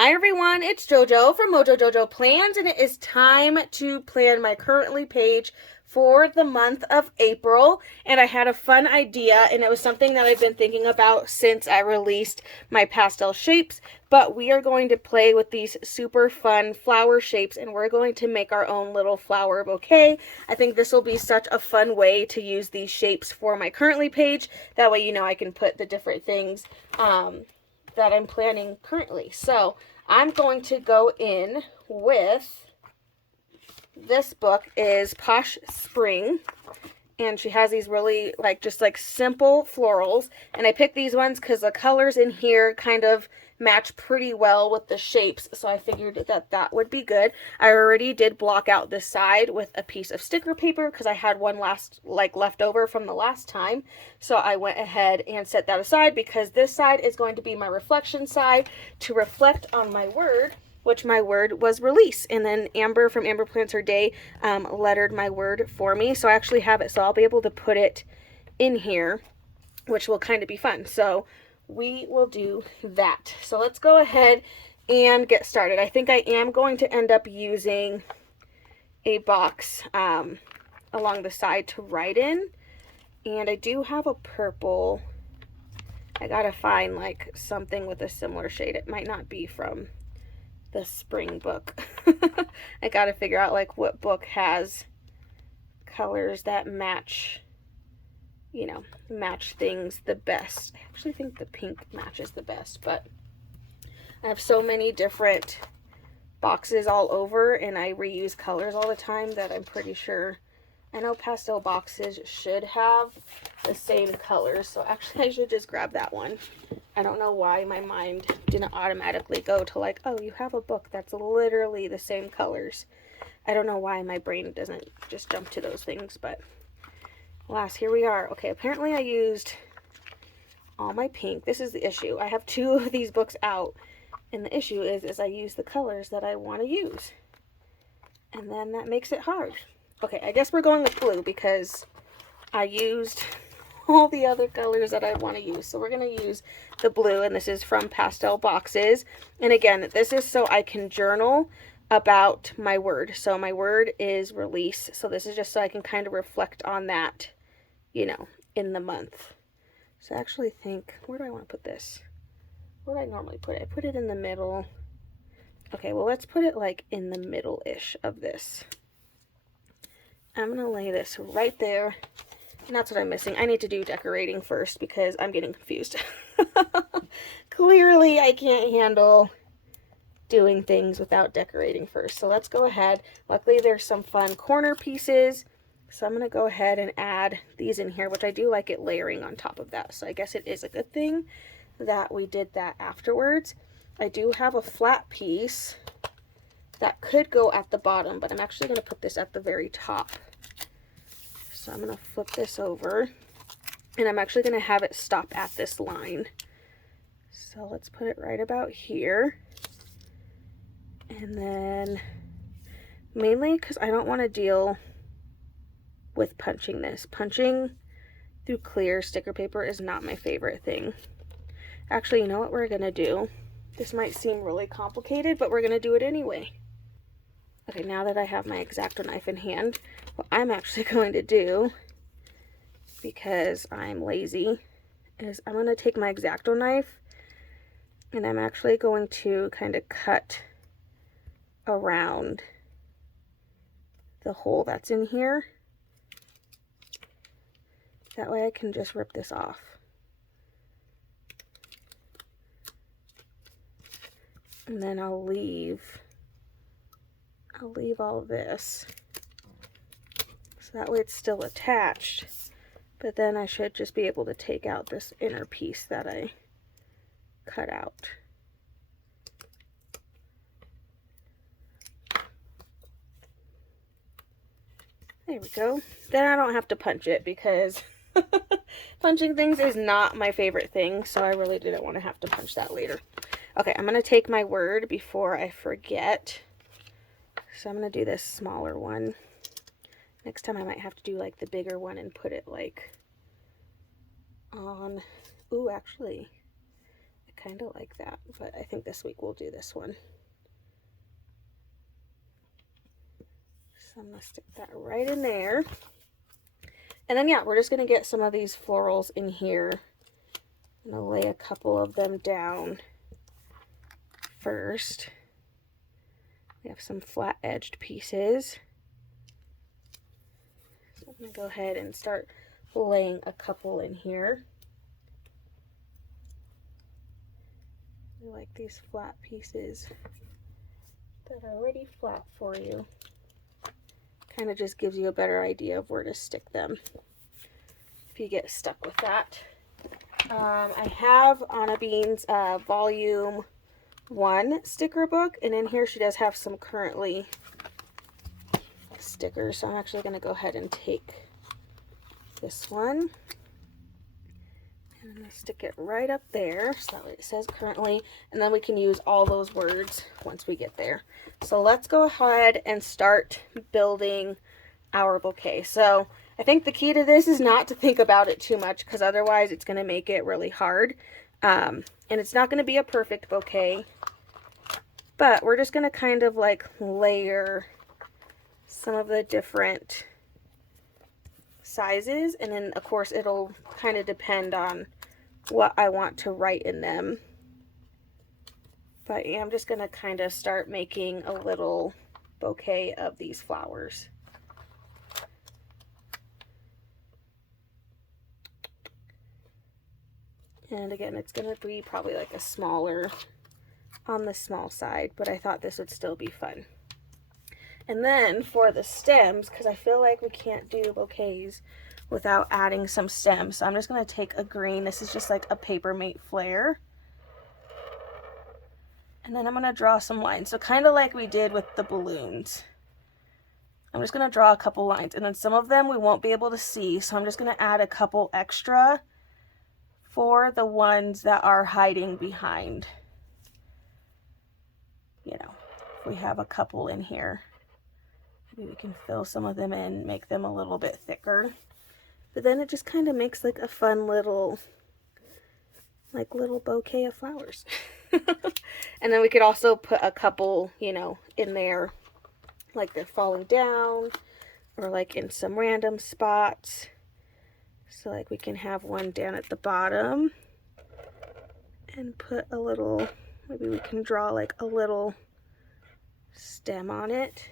Hi everyone, it's JoJo from Mojo Jojo Plans, and it is time to plan my currently page for the month of April. And I had a fun idea, and it was something that I've been thinking about since I released my pastel shapes. But we are going to play with these super fun flower shapes, and we're going to make our own little flower bouquet. I think this will be such a fun way to use these shapes for my currently page. That way, I can put the different things that I'm planning currently. So I'm going to go in with, this book is Posh Spring, and she has these really just simple florals, and I picked these ones because the colors in here kind of match pretty well with the shapes, so I figured that would be good. I already did block out this side with a piece of sticker paper because I had one left over from the last time, so I went ahead and set that aside because this side is going to be my reflection side to reflect on my word, which my word was release. And then Amber from Amber Plans Her Day lettered my word for me. So I actually have it, so I'll be able to put it in here, which will kind of be fun. So we will do that. So let's go ahead and get started. I think I am going to end up using a box along the side to write in. And I do have a purple. I gotta find something with a similar shade. It might not be from the spring book. I gotta figure out what book has colors that match things the best. I actually think the pink matches the best, but I have so many different boxes all over and I reuse colors all the time that I'm pretty sure, I know pastel boxes should have the same colors, so actually I should just grab that one. I don't know why my mind didn't automatically go to oh, you have a book that's literally the same colors. I don't know why my brain doesn't just jump to those things, but alas, here we are. Okay, apparently I used all my pink. This is the issue. I have two of these books out, and the issue is I use the colors that I want to use, and then that makes it hard. Okay, I guess we're going with blue because I used all the other colors that I want to use. So we're going to use the blue, and this is from Pastel Boxes. And again, this is so I can journal about my word. So my word is release. So this is just so I can kind of reflect on that, in the month. So I actually think, where do I want to put this? Where do I normally put it? I put it in the middle. Okay, well, let's put it in the middle-ish of this. I'm going to lay this right there. And that's what I'm missing. I need to do decorating first because I'm getting confused. Clearly, I can't handle doing things without decorating first. So let's go ahead. Luckily, there's some fun corner pieces. So I'm going to go ahead and add these in here, which I do like it layering on top of that. So I guess it is a good thing that we did that afterwards. I do have a flat piece that could go at the bottom, but I'm actually going to put this at the very top. So I'm going to flip this over, and I'm actually going to have it stop at this line. So let's put it right about here. And then, mainly because I don't want to deal with punching this. Punching through clear sticker paper is not my favorite thing. Actually, you know what we're going to do? This might seem really complicated, but we're going to do it anyway. Okay, now that I have my X-Acto knife in hand, what I'm actually going to do, because I'm lazy, is I'm going to take my X-Acto knife and I'm actually going to kind of cut around the hole that's in here. That way I can just rip this off. And then I'll leave all this. So that way it's still attached. But then I should just be able to take out this inner piece that I cut out. There we go. Then I don't have to punch it because punching things is not my favorite thing, so I really didn't want to have to punch that later. Okay, I'm going to take my word before I forget. So I'm going to do this smaller one. Next time I might have to do the bigger one and put it on, ooh, actually, kind of like that, but I think this week we'll do this one. So I'm going to stick that right in there. And then, yeah, we're just going to get some of these florals in here. I'm going to lay a couple of them down first. We have some flat-edged pieces. So I'm going to go ahead and start laying a couple in here. I like these flat pieces that are already flat for you. Kind of just gives you a better idea of where to stick them if you get stuck with that. I have Anna Bean's volume 1 sticker book, and in here she does have some currently stickers, so I'm actually going to go ahead and take this one and I'm going to stick it right up there so that way it says currently, and then we can use all those words once we get there. So let's go ahead and start building our bouquet. So I think the key to this is not to think about it too much, because otherwise it's going to make it really hard. And it's not going to be a perfect bouquet, but we're just going to kind of like layer some of the different sizes, and then of course it'll kind of depend on what I want to write in them. But yeah, I'm just going to kind of start making a little bouquet of these flowers. And again, it's going to be probably like a smaller, on the small side, but I thought this would still be fun. And then for the stems, because I feel like we can't do bouquets without adding some stems, so I'm just going to take a green. This is just like a Papermate Flare. And then I'm going to draw some lines. So kind of like we did with the balloons. I'm just going to draw a couple lines. And then some of them we won't be able to see. So I'm just going to add a couple extra for the ones that are hiding behind. You know, if we have a couple in here, maybe we can fill some of them in, make them a little bit thicker. But then it just kind of makes like a fun little, little bouquet of flowers. And then we could also put a couple, you know, in there, like they're falling down, or like in some random spots. So like we can have one down at the bottom and put a little, maybe we can draw like a little stem on it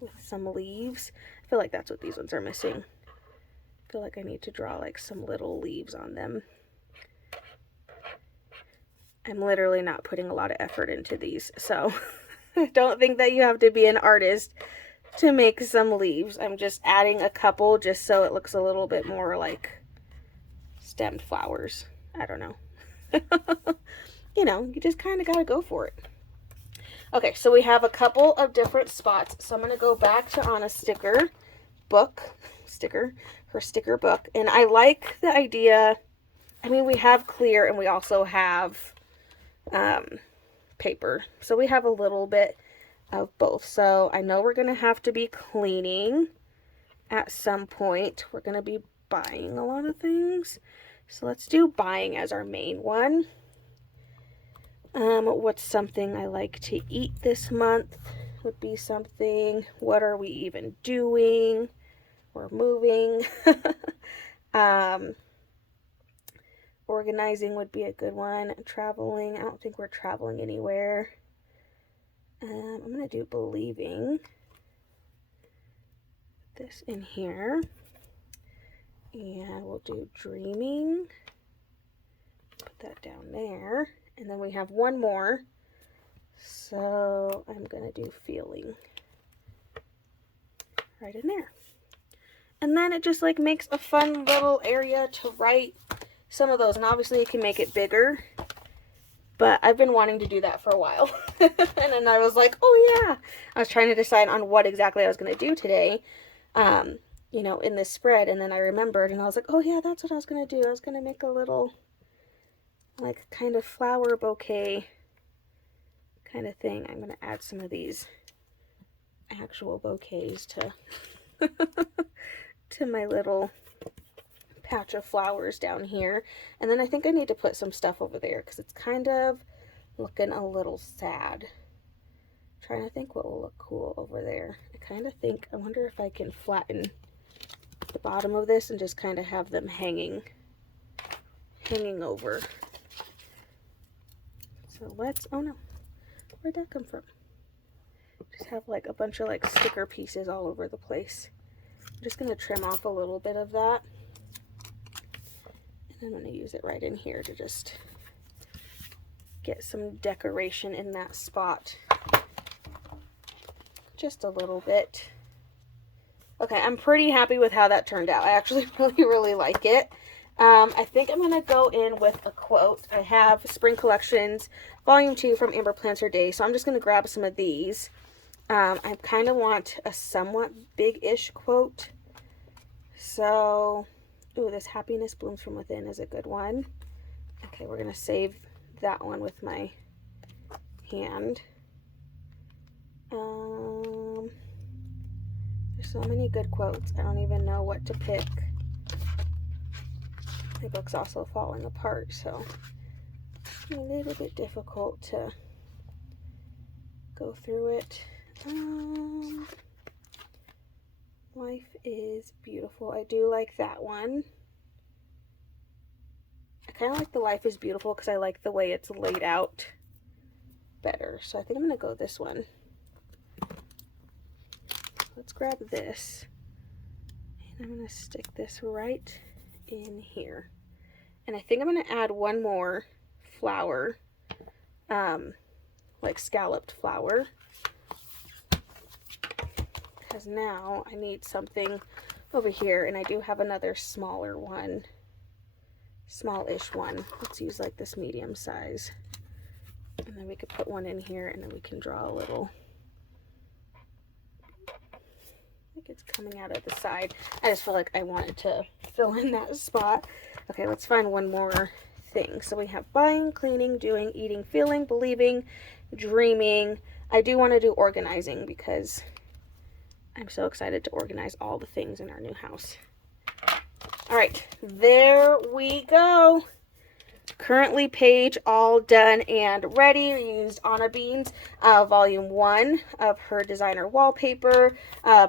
with some leaves. I feel like that's what these ones are missing. I feel like I need to draw like some little leaves on them. I'm literally not putting a lot of effort into these, so don't think that you have to be an artist to make some leaves. I'm just adding a couple just so it looks a little bit more like stemmed flowers. I don't know. You know, you just kind of got to go for it. Okay, so we have a couple of different spots. So I'm going to go back to Anna's sticker book, her sticker book. And I like the idea, I mean, we have clear and we also have paper. So we have a little bit of both. So I know we're going to have to be cleaning at some point. We're going to be buying a lot of things. So let's do buying as our main one. What's something I like to eat this month would be something. What are we even doing? We're moving. Organizing would be a good one. Traveling. I don't think we're traveling anywhere. I'm going to do believing. This in here. And we'll do dreaming. Put that down there. And then we have one more. So I'm going to do feeling. Right in there. And then it just like makes a fun little area to write some of those. And obviously you can make it bigger. But I've been wanting to do that for a while. And then I was like, oh yeah. I was trying to decide on what exactly I was going to do today. You know, in this spread. And then I remembered and I was like, oh yeah, that's what I was going to do. I was going to make a little, like, kind of flower bouquet kind of thing. I'm going to add some of these actual bouquets to to my little patch of flowers down here. And then I think I need to put some stuff over there because it's kind of looking a little sad. I'm trying to think what will look cool over there. I wonder if I can flatten the bottom of this and just kind of have them hanging over. So oh no, where'd that come from? Just have like a bunch of like sticker pieces all over the place. I'm just going to trim off a little bit of that. And I'm going to use it right in here to just get some decoration in that spot. Just a little bit. Okay, I'm pretty happy with how that turned out. I actually really like it. I think I'm going to go in with a quote. I have Spring Collections Volume 2 from Amber Plants Her Day, so I'm just going to grab some of these. I kind of want a somewhat big-ish quote. So, ooh, this Happiness Blooms from Within is a good one. Okay, we're going to save that one with my hand. There's so many good quotes. I don't even know what to pick. My book's also falling apart, so it's a little bit difficult to go through it. Life is Beautiful. I do like that one. I kind of like the Life is Beautiful because I like the way it's laid out better. So I think I'm going to go this one. Let's grab this. And I'm going to stick this right in here. And I think I'm going to add one more flower, like scalloped flower. Because now I need something over here, and I do have another smaller one, smallish one. Let's use like this medium size. And then we could put one in here, and then we can draw a little. I think it's coming out of the side. I just feel like I wanted to fill in that spot. Okay, let's find one more thing. So we have buying, cleaning, doing, eating, feeling, believing, dreaming. I do want to do organizing because I'm so excited to organize all the things in our new house. All right, there we go. Currently page all done and ready. We used Anna Bean's volume 1 of her designer wallpaper,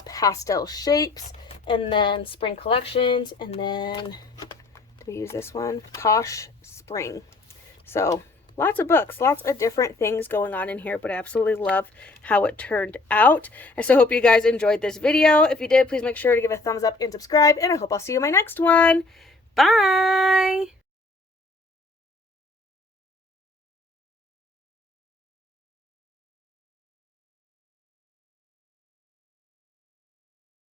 pastel shapes, and then Spring Collections, and then did we use this one? Posh Spring. So lots of books, lots of different things going on in here, but I absolutely love how it turned out. I so hope you guys enjoyed this video. If you did, please make sure to give a thumbs up and subscribe, and I hope I'll see you in my next one. Bye!